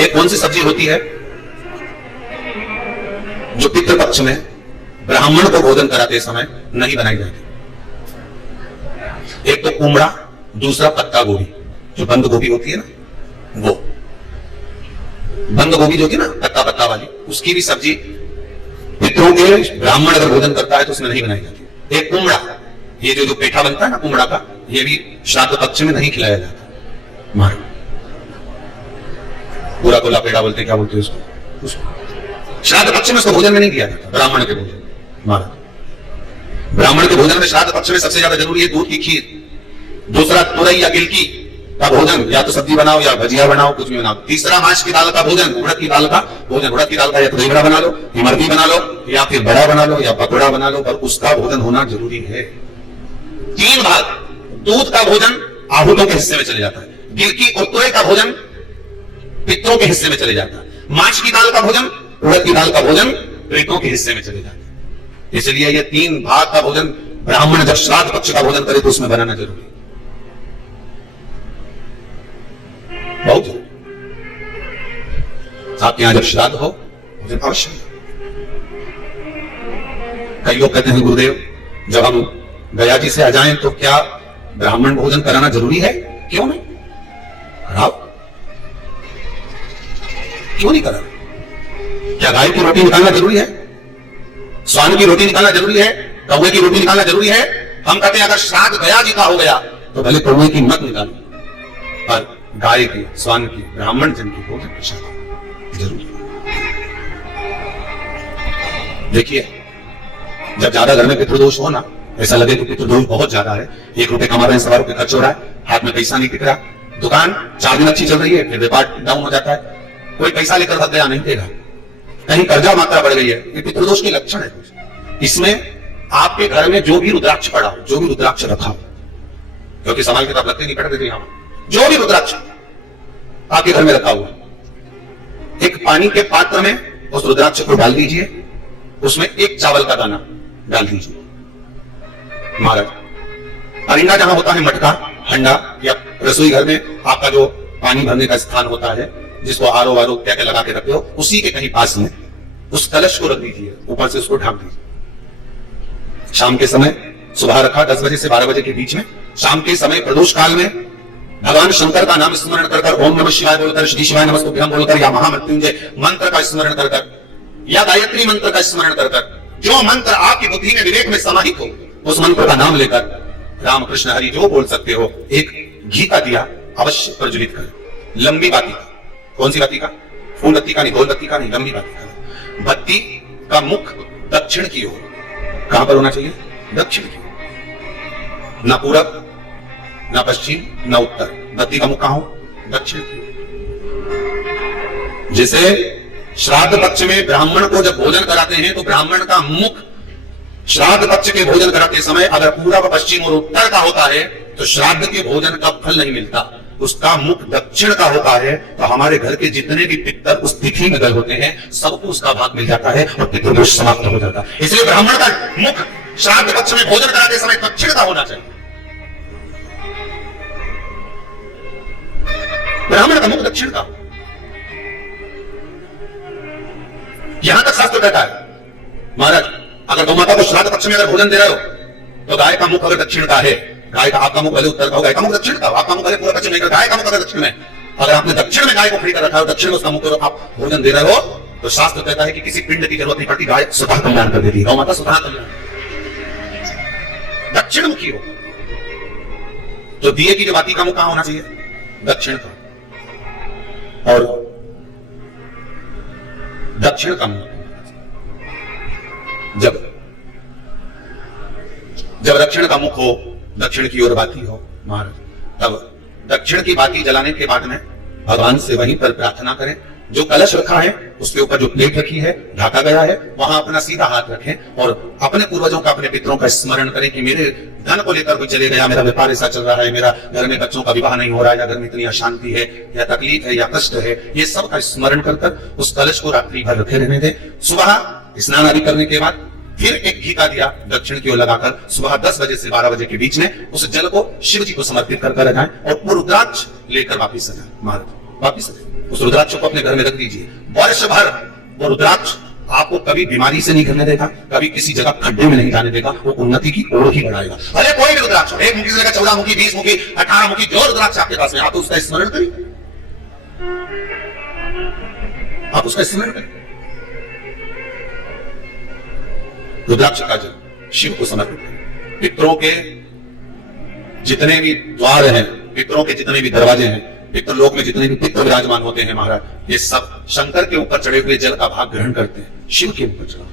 एक कौन सी सब्जी होती है जो पितृपक्ष में ब्राह्मण को भोजन कराते समय नहीं बनाई जाती? एक तो कुमड़ा, दूसरा पत्ता गोभी, जो बंद गोभी होती है ना, वो बंद गोभी जो होती है ना पत्ता पत्ता वाली, उसकी भी सब्जी पितरों के ब्राह्मण अगर भोजन करता है तो उसमें नहीं बनाई जाती। एक कुमड़ा, ये जो पेठा बनता है ना कुमड़ा का, ये भी श्राद्ध पक्ष में नहीं खिलाया जाता। मार पूरा कोला पेड़ा बोलते, क्या बोलते हैं उसको श्राद्ध पक्ष में उसको भोजन में नहीं दिया जाता। ब्राह्मण के भोजन, मारा ब्राह्मण के भोजन में श्राद्ध पक्ष में सबसे ज्यादा जरूरी है दूध की खीर, दूसरा तुरई या गिलकी का भोजन, या तो सब्जी बनाओ या भजिया बनाओ, कुछ भी बनाओ, तीसरा मांस की दाल का भोजन, उड़द की दाल का भोजन, उड़द की दाल का या तो दहीबड़ा बना लो, इमरती बना लो, या फिर बड़ा बना लो या पकौड़ा बना लो, पर उसका भोजन होना जरूरी है। 3 भाग दूध का भोजन आहूतों के हिस्से में चले जाता है, गिलकी और तुरई का भोजन पितरों के हिस्से में चले जाता है, मांस की दाल का भोजन, उड़द की दाल का भोजन प्रेतों के हिस्से में चले जाता है। इसलिए ये 3 भाग का भोजन ब्राह्मण जब श्राद्ध पक्ष का भोजन करे तो उसमें बनाना जरूरी है, बहुत जरूरी। आपके यहां जब श्राद्ध हो भोजन अवश्य। कई लोग कहते हैं गुरुदेव जब हम गया जी से आ जाएं तो क्या ब्राह्मण भोजन कराना जरूरी है? क्यों नहीं कराओ, क्यों नहीं करा? क्या गाय की रोटी निकालना जरूरी है? स्वान की रोटी निकालना जरूरी है? कौवे की रोटी निकालना जरूरी है? हम कहते हैं अगर श्राद्ध गया जी का हो गया तो भले कौवे की मत निकालो, पर गाय की, स्वान की, ब्राह्मण जन की भोजन प्रसाद जरूरी। देखिए जब ज्यादा घर में पितृदोष हो ना, ऐसा लगे तो पितृदोष बहुत ज्यादा है, 1 रुपए कमा रहे हैं, 1.25 रुपए खर्च हो रहा है, हाथ में पैसा नहीं टिक रहा, दुकान 4 दिन अच्छी चल रही है, फिर व्यापार डाउन हो जाता है, कोई पैसा लेकर भाग गया नहीं देगा, कहीं कर्जा मात्रा बढ़ गई है, ये पितृदोष के लक्षण है। इसमें आपके घर में जो भी रुद्राक्ष पड़ा हो, जो भी रुद्राक्ष रखा हो, क्योंकि सवाल किताब लगते नहीं पढ़ते थे यहां, जो भी रुद्राक्ष आपके घर में रखा हुआ, एक पानी के पात्र में उस रुद्राक्ष को डाल दीजिए, उसमें 1 चावल का दाना डाल दीजिए। महाराज अरिंगा जहां होता है, मटका, हंडा या रसोई घर में आपका जो पानी भरने का स्थान होता है, जिसको आरो वारो क्या क्या लगा के रखते हो, उसी के कहीं पास में उस कलश को रख दीजिए, ऊपर से उसको ढक दीजिए। शाम के समय, सुबह रखा 10 बजे से 12 बजे के बीच में, शाम के समय प्रदोष काल में भगवान शंकर का नाम स्मरण कर ओम नमः शिवाय बोलकर, श्री शिवाय नमस्तुभ्यं बोलकर, या महामृत्युंजय मंत्र का स्मरण कर, या गायत्री मंत्र का स्मरण कर, जो मंत्र आपकी बुद्धि में विवेक में समाहित हो उस मंत्र का नाम लेकर राम कृष्ण हरि जो बोल सकते हो, एक घी का दिया अवश्य प्रज्वलित करें, लंबी बाती का। कौन सी बाती का? फूल बत्ती का नहीं, गोल बत्ती का नहीं, लंबी बाती का। बत्ती का मुख दक्षिण की ओर, कहां पर होना चाहिए? दक्षिण की ओर, ना पूरब ना पश्चिम ना उत्तर, बत्ती का मुख कहां हो? दक्षिण की ओर। जैसे श्राद्ध पक्ष में ब्राह्मण को जब भोजन कराते हैं तो ब्राह्मण का मुख श्राद्ध पक्ष के भोजन कराते समय अगर पूरब पश्चिम और उत्तर का होता है तो श्राद्ध के भोजन का फल नहीं मिलता, उसका मुख दक्षिण का होता है, तो हमारे घर के जितने भी पितर उस तिथि में गए होते हैं सबको उसका भाग मिल जाता है और पितृदोष समाप्त हो जाता है। इसलिए ब्राह्मण का मुख श्राद्ध पक्ष में भोजन कराते समय दक्षिण का होना चाहिए। ब्राह्मण का मुख दक्षिण का, यहां तक शास्त्र कहता है महाराज अगर गौ माता को श्राद्ध पक्ष में अगर भोजन दे रहे हो तो गाय का मुख अगर दक्षिण का है, गाय का आपका मुख पहले उत्तर का हो, गाय का मुख दक्षिण का, आपका मुख पहले पूरा पश्चिम नहीं, गाय का मुख अगर दक्षिण में, अगर आपने दक्षिण में गाय को खड़ी कर रखा है, दक्षिण में उसका मुख आप भोजन दे रहे हो तो शास्त्र कहता है कि किसी पिंड की जरूरत नहीं पड़ती, गाय स्वतः कल्याण कर देती है, गौ माता स्वतः कल्याण। दक्षिण मुखी हो तो दिए की जो बाती का मुख कहां होना चाहिए? दक्षिण का, और दक्षिण का मुख जब दक्षिण का मुख हो, दक्षिण की ओर बाती हो महाराज, तब दक्षिण की बाती जलाने के बाद में भगवान से वहीं पर प्रार्थना करें, जो कलश रखा है उसके ऊपर जो प्लेट रखी है, ढाका गया है, वहां अपना सीधा हाथ रखें और अपने पूर्वजों का, अपने पितरों का स्मरण करें कि मेरे धन को लेकर कोई चले गया, मेरा व्यापार ऐसा चल रहा है, मेरा घर में बच्चों का विवाह नहीं हो रहा है, या घर में इतनी अशांति है या तकलीफ है या कष्ट है, ये सब का स्मरण कर उस कलश को रात्रि भर रखे रहने दें। सुबह स्नान आदि करने के बाद फिर एक घी का दिया दक्षिण की ओर लगाकर सुबह 10 बजे से 12 बजे के बीच में उस जल को शिव जी को समर्पित कर रखाएं और वो रुद्राक्ष लेकर वापिस आ जाए महाराज। वापिस उस रुद्राक्ष को अपने घर में रख दीजिए। वर्ष भर वो रुद्राक्ष आपको कभी बीमारी से नहीं घिरने देगा, कभी किसी जगह खड्डे में नहीं जाने देगा, वो उन्नति की ओर ही बढ़ाएगा। भले कोई भी रुद्राक्ष, एक मुखी से लेकर 14 मुखी, 20 मुखी, 18 मुखी, जो रुद्राक्ष आपके पास में, आप उसका स्मरण करिए, आप उसका स्मरण करिए। रुद्राक्ष का जल शिव को समर्पित करें। पितरों के जितने भी द्वार हैं, पितरों के जितने भी दरवाजे हैं, पितृलोक में जितने भी पितर विराजमान होते हैं महाराज, ये सब शंकर के ऊपर चढ़े हुए जल का भाग ग्रहण करते हैं, शिव के ऊपर चढ़ा।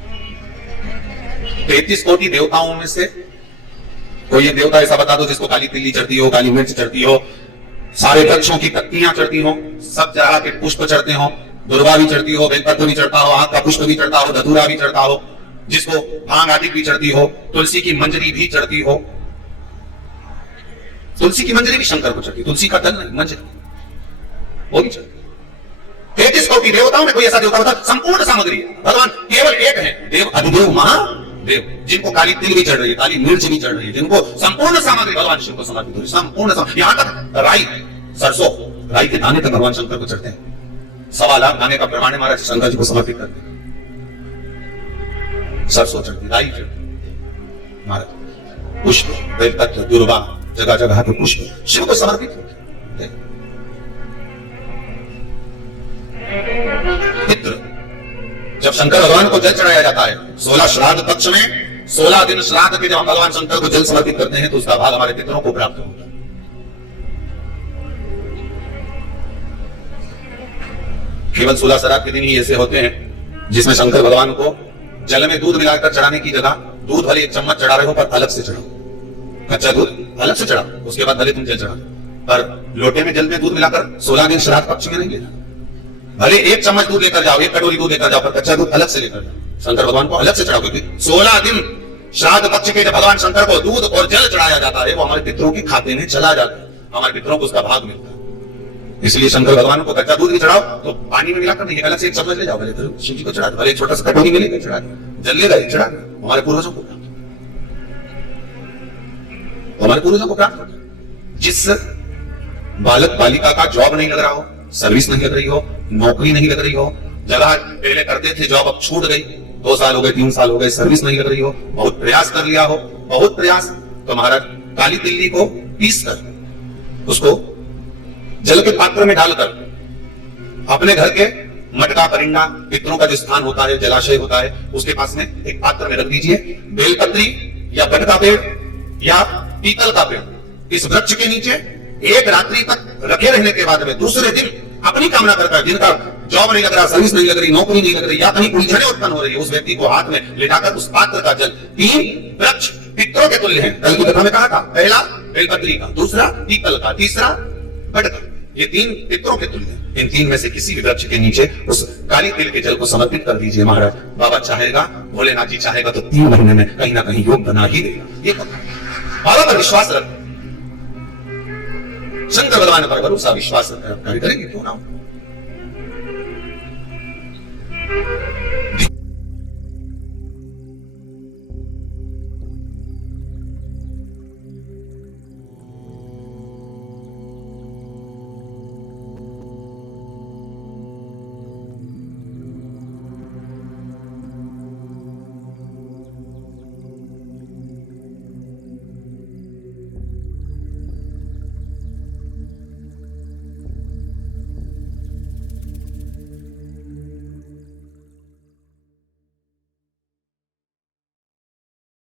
33 कोटि देवताओं में से कोई एक देवता ऐसा बता दो जिसको काली तिल्ली चढ़ती हो, काली मिर्च चढ़ती हो, सारे वृक्षों की पत्तियां चढ़ती हो, सब तरह के पुष्प चढ़ते हो, दुर्वा भी चढ़ती हो, बेलपत्र भी चढ़ता हो, आग का पुष्प भी चढ़ता हो, धतूरा भी चढ़ता हो, जिसको भांग आदि भी चढ़ती हो, तुलसी की मंजरी भी चढ़ती हो। तुलसी की मंजरी भी शंकर को चढ़ती, तुलसी का दल नहीं, मंजरी वो भी चढ़ती। 33 कोटि देवताओं में कोई ऐसा देवता होता, संपूर्ण सामग्री है, भगवान केवल एक है, देव अधिदेव महादेव, जिनको काली तिल भी चढ़ रही है, काली मिर्च भी चढ़ रही है, जिनको संपूर्ण सामग्री भगवान शिव को समर्पित हो रही है, संपूर्ण यहां तक राई, सरसों, राई के दाने तक भगवान शंकर को चढ़ते हैं। 1.25 लाख दाने का प्रमाण है महाराज, शंकर जी को समर्पित करते हैं। सरसों चढ़ती, राई चढ़ती महाराज, पुष्प, बेलपत्र, दुर्वा, जगह जगह के पुष्प शिव को समर्पित होते हैं। पितृ, जब शंकर भगवान को जल चढ़ाया जाता है 16 श्राद्ध पक्ष में, 16 दिन श्राद्ध के जब हम भगवान शंकर को जल समर्पित करते हैं तो उसका भाग हमारे पितरों को प्राप्त होता है। केवल 16 श्राद्ध के दिन ही ऐसे होते हैं जिसमें शंकर भगवान को जल में दूध मिलाकर चढ़ाने की जगह, दूध भले 1 चम्मच चढ़ा रहे हो पर अलग से चढ़ाओ, कच्चा दूध अलग से चढ़ाओ, उसके बाद भले तुम जल चढ़ाओ, पर लोटे में जल में दूध मिलाकर 16 दिन श्राद्ध पक्ष में नहीं लेना। भले 1 चम्मच दूध लेकर जाओ, 1 कटोरी दूध लेकर जाओ, पर कच्चा दूध अलग से लेकर जाओ, शंकर भगवान को अलग से चढ़ाओ, क्योंकि 16 दिन श्राद्ध पक्ष के जब भगवान शंकर को दूध और जल चढ़ाया जाता है वो हमारे पितरों के खाते में चला जाता है, हमारे पितरों को उसका भाग मिलता है। इसलिए शंकर भगवान को कच्चा दूध भी चढ़ाओ तो पानी में मिलाकर नहीं, अलग से 1 चम्मच ले जाओ, भले तो शिव जी को चढ़ा दो, भले छोटा सा कटोरी में लेकर चढ़ा दो, जल लेगा चढ़ा दो, हमारे पूर्वजों को प्राप्त, हमारे पूर्वजों को प्राप्त। जिस बालक बालिका का जॉब नहीं लग रहा हो, सर्विस नहीं लग रही हो, नौकरी नहीं लग रही हो, जगह पहले करते थे जॉब अब छूट गई, 2 साल हो गए, 3 साल हो गए, सर्विस नहीं लग रही हो, बहुत प्रयास कर लिया हो, बहुत प्रयास, तो महाराज काली तिल्ली को पीस कर उसको जल के पात्र में डालकर अपने घर के मटका, परिंदा, पितरों का जो स्थान होता है, जलाशय होता है, उसके पास में एक पात्र में रख दीजिए। बेलपत्री या बट का पेड़ या पीतल का पेड़, इस वृक्ष के नीचे 1 रात्रि तक रखे रहने के बाद में दूसरे दिन अपनी कामना करता है, जिनका जॉब नहीं लग रहा, सर्विस नहीं लग रही, नौकरी नहीं लग रही, या कहीं उलझने उत्पन्न हो रही है, उस व्यक्ति को हाथ में लेटाकर उस पात्र का जल, 3 वृक्ष पितरों के तुल्य हैं, कल की कथा में कहा था, पहला बेलपत्री का, दूसरा पीतल का, तीसरा बट का, ये 3 पितरों के तुल्य हैं। इन 3 में से किसी भी वृक्ष के नीचे उस काली तिल के जल को समर्पित कर दीजिए महाराज। बाबा चाहेगा, भोलेनाथ जी चाहेगा तो 3 महीने में कहीं ना कहीं योग बना ही देगा। ये बाबा पर विश्वास रख, शंकर भगवान पर भरोसा विश्वास रखकर करेंगे क्यों ना हो।